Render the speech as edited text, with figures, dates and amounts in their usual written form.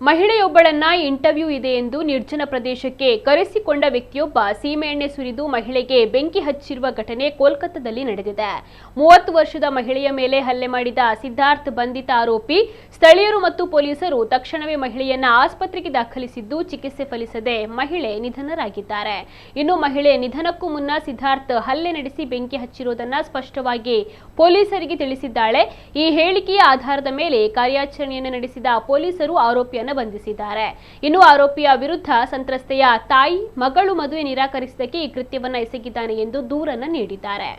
ಮಹಿಳೆಯೊಬ್ಬಳನ್ನ interview ಇದೆ ಎಂದು ನಿರ್ಜನ ಪ್ರದೇಶಕ್ಕೆ ಕರೆಸಿಕೊಂಡ ವ್ಯಕ್ತಿಯೊಬ್ಬ ಸೀಮೆಎಣ್ಣೆ ಸುರಿದು ಮಹಿಳೆಗೆ ಬೆಂಕಿ ಹಚ್ಚಿರುವ ಘಟನೆ ಕೋಲ್ಕತ್ತಾದಲ್ಲಿ ನಡೆದಿದೆ. 30 ವರ್ಷದ ಮಹಿಳೆಯ ಮೇಲೆ ಹಲ್ಲೆ ಮಾಡಿದ ಸಿದ್ಧಾರ್ಥ್ ಬಂಧಿತ ಆರೋಪಿ. ಸ್ಥಳೀಯರು ಮತ್ತು ಪೊಲೀಸರು ತಕ್ಷಣವೇ ಮಹಿಳೆಯನ್ನ ಆಸ್ಪತ್ರೆಗೆ ದಾಖಲಿಸಿದ್ದು ಚಿಕಿತ್ಸೆ ಫಲಿಸದೆ ಮಹಿಳೆ ನಿಧನರಾಗಿದ್ದಾರೆ. ಇನ್ನು ಮಹಿಳೆ ನಿಧನಕ್ಕೂ ಮುನ್ನ ಸಿದ್ಧಾರ್ಥ್ ಹಲ್ಲೆ ನಡೆಸಿ ಬೆಂಕಿ ಹಚ್ಚಿರುವುದನ್ನು ಸ್ಪಷ್ಟವಾಗಿ ಪೊಲೀಸರಿಗೆ ತಿಳಿಸಿದ್ದಾಳೆ. ಈ ಹೇಳಿಕೆಯ ಆಧಾರದ ಮೇಲೆ ಕಾರ್ಯಾಚರಣೆಯನ್ನು ನಡೆಸಿದ ಪೊಲೀಸರು ಆರೋಪಿಯನ್ನು ಬಂಧಿಸಿದ್ದಾರೆ. ಇನ್ನು ಆರೋಪಿಯ ವಿರುದ್ಧ ಸಂತ್ರಸ್ತೆಯ ತಾಯಿ, ಮಗಳು ಮದುವೆ ನಿರಾಕರಿಸಿದ್ದಕ್ಕೆ ಈ ಕೃತ್ಯವನ್ನ ಎಸಗಿದ್ದಾನೆ ಎಂದು ದೂರನ್ನ ನೀಡಿದ್ದಾರೆ.